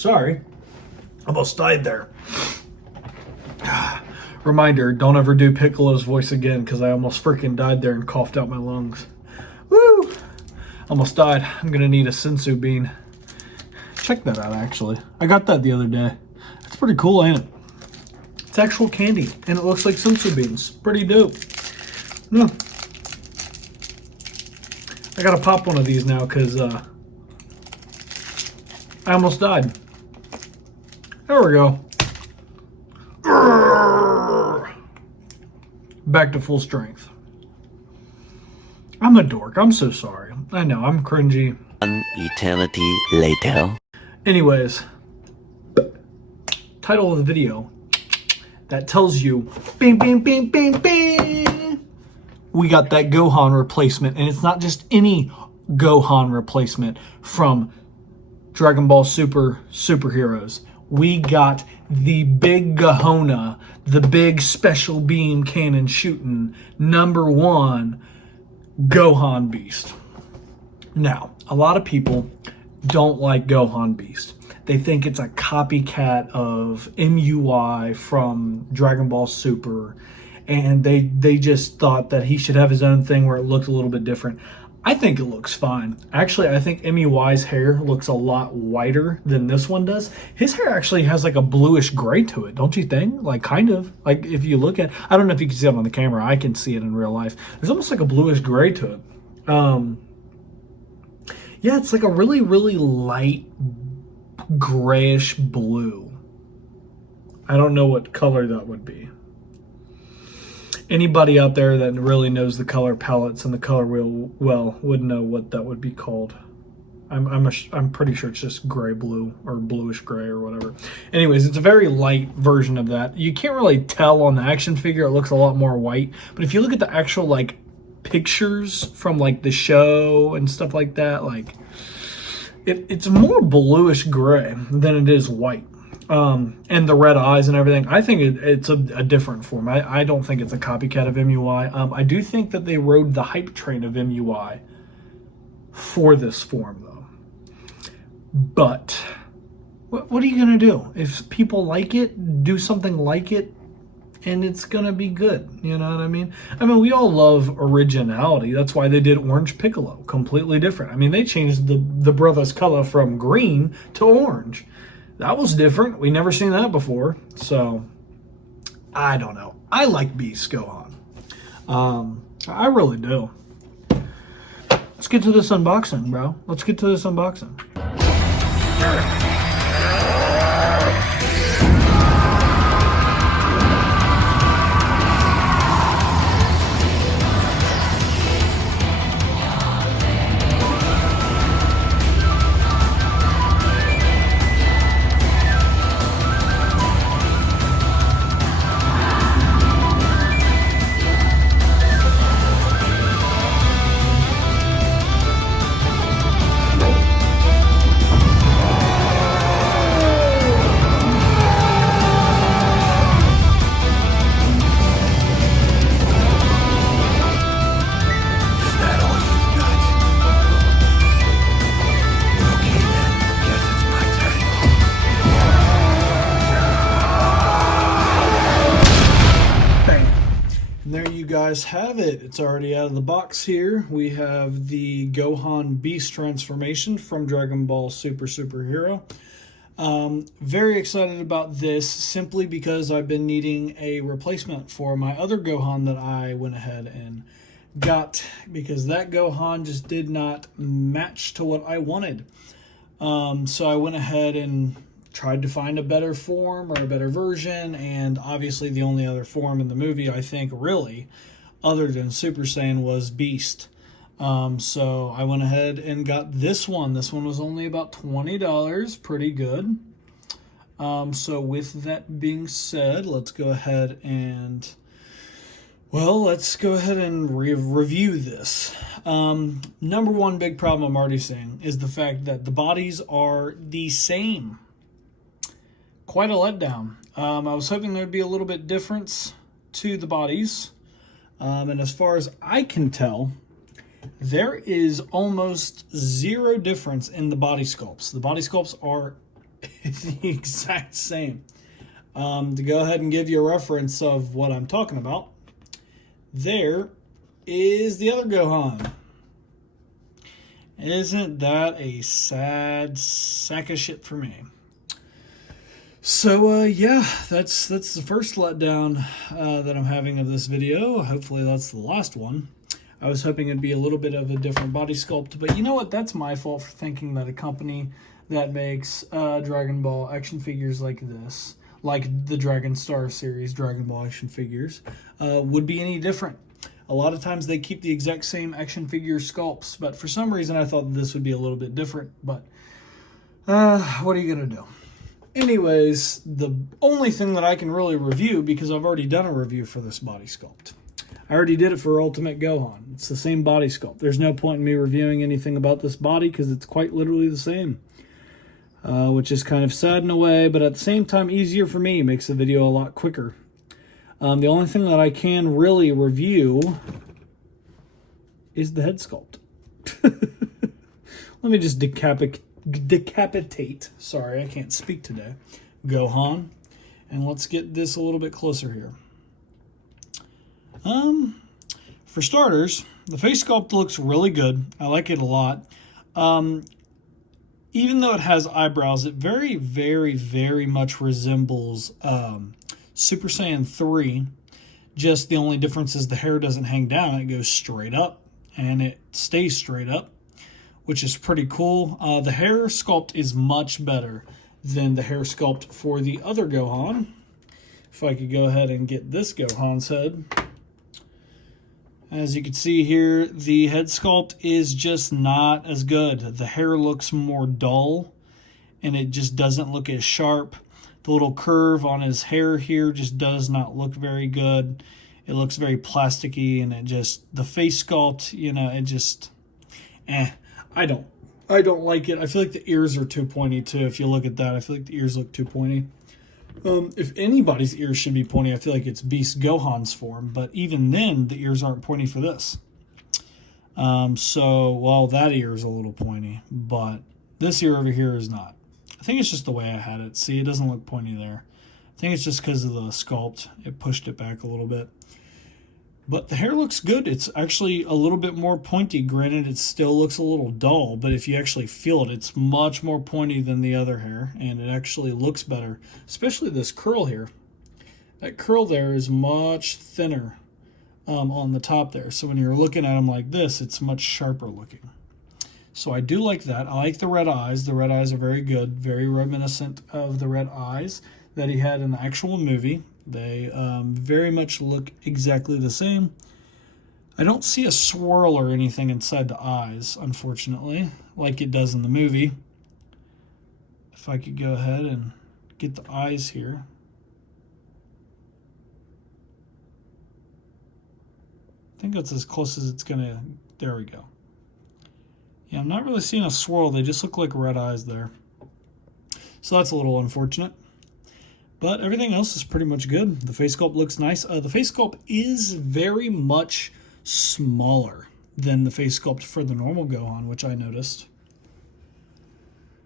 Sorry. Almost died there. Reminder, don't ever do Piccolo's voice again because I almost freaking died there and coughed out my lungs. Woo! Almost died. I'm going to need a sensu bean. Check that out, actually. I got that the other day. It's pretty cool, ain't it? It's actual candy, and it looks like sensu beans. Pretty dope. No. I got to pop one of these now because I almost died. There we go. Back to full strength. I'm a dork. I'm so sorry. I know, I'm cringy. An eternity later. Anyways, title of the video that tells you, bing, bing, bing, bing, bing. We got that Gohan replacement, and it's not just any Gohan replacement from Dragon Ball Super Superheroes. We got the big Gohona, the big special beam cannon shooting #1 Gohan Beast. Now, a lot of people don't like Gohan Beast. They think it's a copycat of MUI from Dragon Ball Super, and they just thought that he should have his own thing where it looked a little bit different. I think it looks fine. Actually, I think MUI's hair looks a lot whiter than this one does. His hair actually has like a bluish gray to it, don't you think? Like, kind of. Like, if you look at... I don't know if you can see it on the camera. I can see it in real life. There's almost like a bluish gray to it. Yeah, it's like a really, really light grayish blue. I don't know what color that would be. Anybody out there that really knows the color palettes and the color wheel well would know what that would be called. I'm pretty sure it's just gray blue or bluish gray or whatever. Anyways, it's a very light version of that. You can't really tell on the action figure. It looks a lot more white. But if you look at the actual like pictures from like the show and stuff like that, like it's more bluish gray than it is white. And the red eyes and everything. I think it's a different form. I don't think it's a copycat of MUI. I do think that they rode the hype train of MUI for this form, though. But what are you going to do? If people like it, do something like it, and it's going to be good. You know what I mean? I mean, we all love originality. That's why they did Orange Piccolo. Completely different. I mean, they changed the brother's color from green to orange. That was different. We never seen that before. So, I don't know. I like Beast Gohan. I really do. Let's get to this unboxing, bro. Let's get to this unboxing. Guys have it. It's already out of the box here. We have the Gohan Beast transformation from Dragon Ball Superhero. Very excited about this simply because I've been needing a replacement for my other Gohan that I went ahead and got because that Gohan just did not match to what I wanted. So I went ahead and tried to find a better form or a better version, and obviously the only other form in the movie, I think, really, other than Super Saiyan, was Beast. So I went ahead and got this one. This one was only about $20, pretty good. So with that being said, let's go ahead and, well, let's go ahead and review this. Number one big problem I'm already seeing is the fact that the bodies are the same. Quite a letdown. I was hoping there'd be a little bit difference to the bodies. And as far as I can tell, there is almost zero difference in the body sculpts. The body sculpts are the exact same. To go ahead and give you a reference of what I'm talking about, there is the other Gohan. Isn't that a sad sack of shit for me? So yeah, that's the first letdown that I'm having of this video. Hopefully that's the last one. I was hoping it'd be a little bit of a different body sculpt, but you know what? That's my fault for thinking that a company that makes Dragon Ball action figures like this, like the Dragon Star series Dragon Ball action figures, would be any different. A lot of times they keep the exact same action figure sculpts, but for some reason I thought this would be a little bit different, but what are you going to do? Anyways, the only thing that I can really review, because I've already done a review for this body sculpt. I already did it for Ultimate Gohan. It's the same body sculpt. There's no point in me reviewing anything about this body because it's quite literally the same. Which is kind of sad in a way, but at the same time easier for me. Makes the video a lot quicker. The only thing that I can really review is the head sculpt. Let me just decapitate. Sorry, I can't speak today. Gohan. And let's get this a little bit closer here. For starters, the face sculpt looks really good. I like it a lot. Even though it has eyebrows, it very, very, very much resembles Super Saiyan 3. Just the only difference is the hair doesn't hang down. It goes straight up, and it stays straight up, which is pretty cool. The hair sculpt is much better than the hair sculpt for the other Gohan. If I could go ahead and get this Gohan's head. As you can see here, the head sculpt is just not as good. The hair looks more dull, and it just doesn't look as sharp. The little curve on his hair here just does not look very good. It looks very plasticky, and the face sculpt, you know, it just, I don't like it. I feel like the ears are too pointy too. If you look at that, I feel like the ears look too pointy. If anybody's ears should be pointy, I feel like it's Beast Gohan's form, but even then, the ears aren't pointy for this. Well, that ear is a little pointy, but this ear over here is not. I think it's just the way I had it. See, it doesn't look pointy there. I think it's just because of the sculpt. It pushed it back a little bit. But the hair looks good. It's actually a little bit more pointy. Granted, it still looks a little dull, but if you actually feel it, it's much more pointy than the other hair, and it actually looks better, especially this curl here. That curl there is much thinner on the top there. So when you're looking at them like this, it's much sharper looking. So I do like that. I like the red eyes. The red eyes are very good, very reminiscent of the red eyes that he had in the actual movie. They very much look exactly the same. I don't see a swirl or anything inside the eyes, unfortunately, like it does in the movie. If I could go ahead and get the eyes here. I think that's as close as it's going to... There we go. Yeah, I'm not really seeing a swirl. They just look like red eyes there. So that's a little unfortunate. But everything else is pretty much good. The face sculpt looks nice. The face sculpt is very much smaller than the face sculpt for the normal Gohan, which I noticed.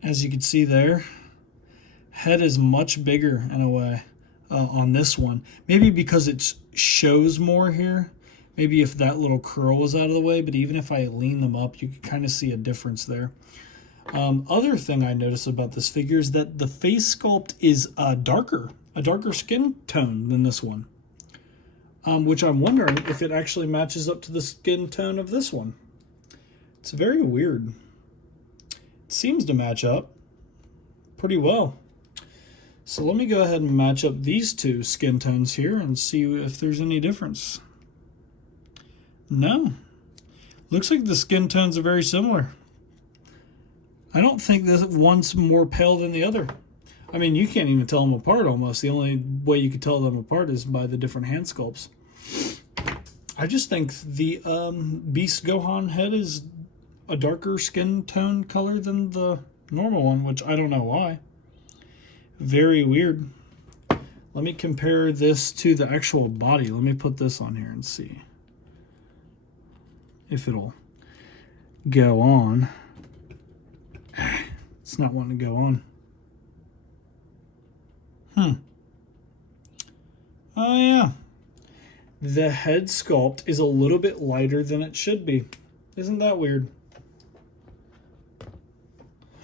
As you can see there, head is much bigger in a way on this one. Maybe because it shows more here. Maybe if that little curl was out of the way, but even if I lean them up, you can kind of see a difference there. Other thing I noticed about this figure is that the face sculpt is a darker skin tone than this one. Which I'm wondering if it actually matches up to the skin tone of this one. It's very weird. It seems to match up pretty well. So let me go ahead and match up these two skin tones here and see if there's any difference. No. Looks like the skin tones are very similar. I don't think this one's more pale than the other. I mean, you can't even tell them apart almost. The only way you could tell them apart is by the different hand sculpts. I just think the Beast Gohan head is a darker skin tone color than the normal one, which I don't know why. Very weird. Let me compare this to the actual body. Let me put this on here and see if it'll go on. It's not wanting to go on. Oh yeah. The head sculpt is a little bit lighter than it should be. Isn't that weird?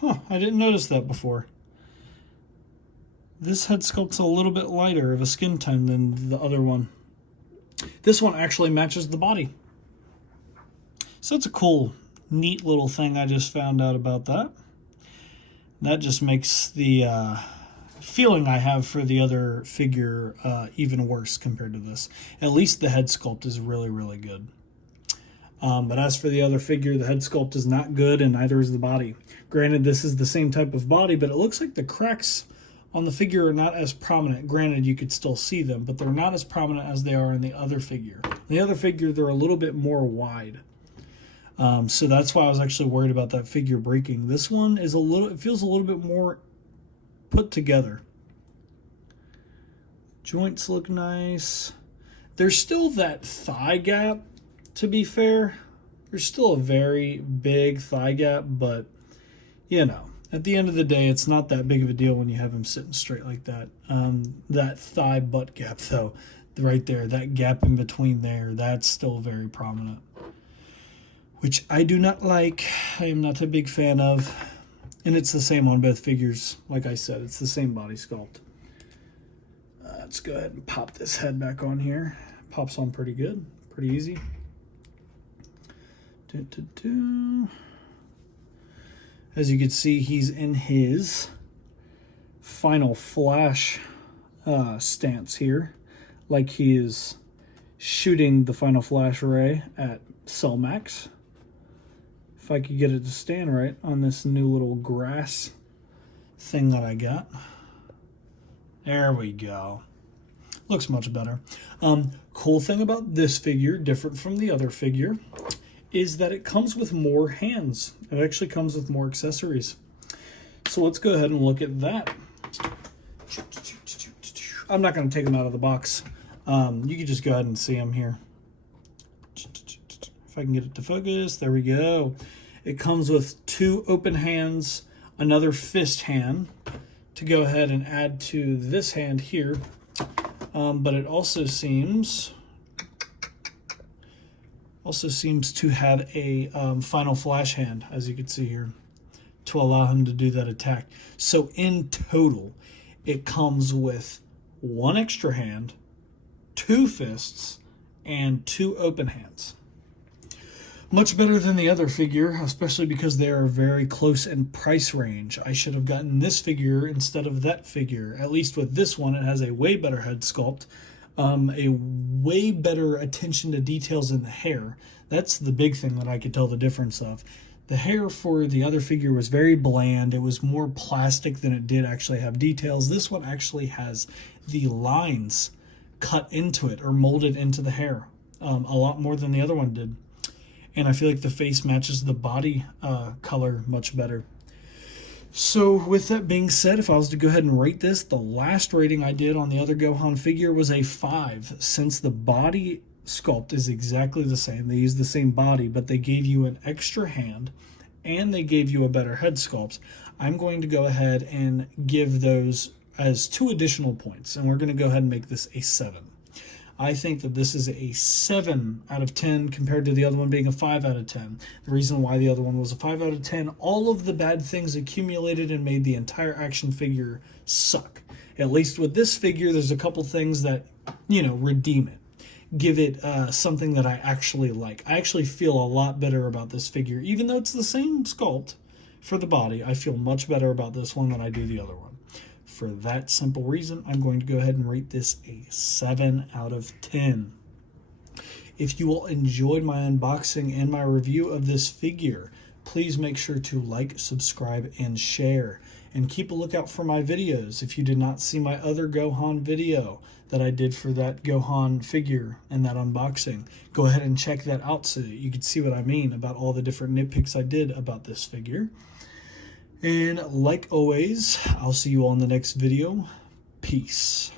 Huh, I didn't notice that before. This head sculpt's a little bit lighter of a skin tone than the other one. This one actually matches the body. So it's a cool, neat little thing I just found out about that. That just makes the feeling I have for the other figure even worse compared to this. At least the head sculpt is really, really good. But as for the other figure, the head sculpt is not good, and neither is the body. Granted, this is the same type of body, but it looks like the cracks on the figure are not as prominent. Granted, you could still see them, but they're not as prominent as they are in the other figure. In the other figure, they're a little bit more wide. So that's why I was actually worried about that figure breaking. This one is it feels a little bit more put together. Joints look nice. There's still that thigh gap, to be fair. There's still a very big thigh gap, but, you know, at the end of the day, it's not that big of a deal when you have him sitting straight like that. That thigh butt gap, though, right there, that gap in between there, that's still very prominent, which I do not like. I am not a big fan of. And it's the same on both figures. Like I said, it's the same body sculpt. Let's go ahead and pop this head back on here. Pops on pretty good, pretty easy. As you can see, he's in his final flash stance here, like he is shooting the final flash ray at Cell Max. If I could get it to stand right on this new little grass thing that I got. There we go. Looks much better. Cool thing about this figure, different from the other figure, is that it comes with more hands. It actually comes with more accessories. So let's go ahead and look at that. I'm not going to take them out of the box. You can just go ahead and see them here. If I can get it to focus, there we go. It comes with 2 open hands, another fist hand to go ahead and add to this hand here. But it also seems to have a final flash hand, as you can see here, to allow him to do that attack. So in total, it comes with 1 extra hand, 2 fists, and 2 open hands. Much better than the other figure, especially because they are very close in price range. I should have gotten this figure instead of that figure. At least with this one, it has a way better head sculpt, a way better attention to details in the hair. That's the big thing that I could tell the difference of. The hair for the other figure was very bland. It was more plastic than it did actually have details. This one actually has the lines cut into it or molded into the hair a lot more than the other one did. And I feel like the face matches the body color much better. So with that being said, if I was to go ahead and rate this, the last rating I did on the other Gohan figure was a 5. Since the body sculpt is exactly the same, they use the same body, but they gave you an extra hand and they gave you a better head sculpt, I'm going to go ahead and give those as 2 additional points. And we're going to go ahead and make this a 7. I think that this is a 7 out of 10 compared to the other one being a 5 out of 10. The reason why the other one was a 5 out of 10, all of the bad things accumulated and made the entire action figure suck. At least with this figure, there's a couple things that, you know, redeem it. Give it something that I actually like. I actually feel a lot better about this figure. Even though it's the same sculpt for the body, I feel much better about this one than I do the other one. For that simple reason, I'm going to go ahead and rate this a 7 out of 10. If you all enjoyed my unboxing and my review of this figure, please make sure to like, subscribe, and share. And keep a lookout for my videos. If you did not see my other Gohan video that I did for that Gohan figure and that unboxing, go ahead and check that out so that you can see what I mean about all the different nitpicks I did about this figure. And like always, I'll see you all in the next video. Peace.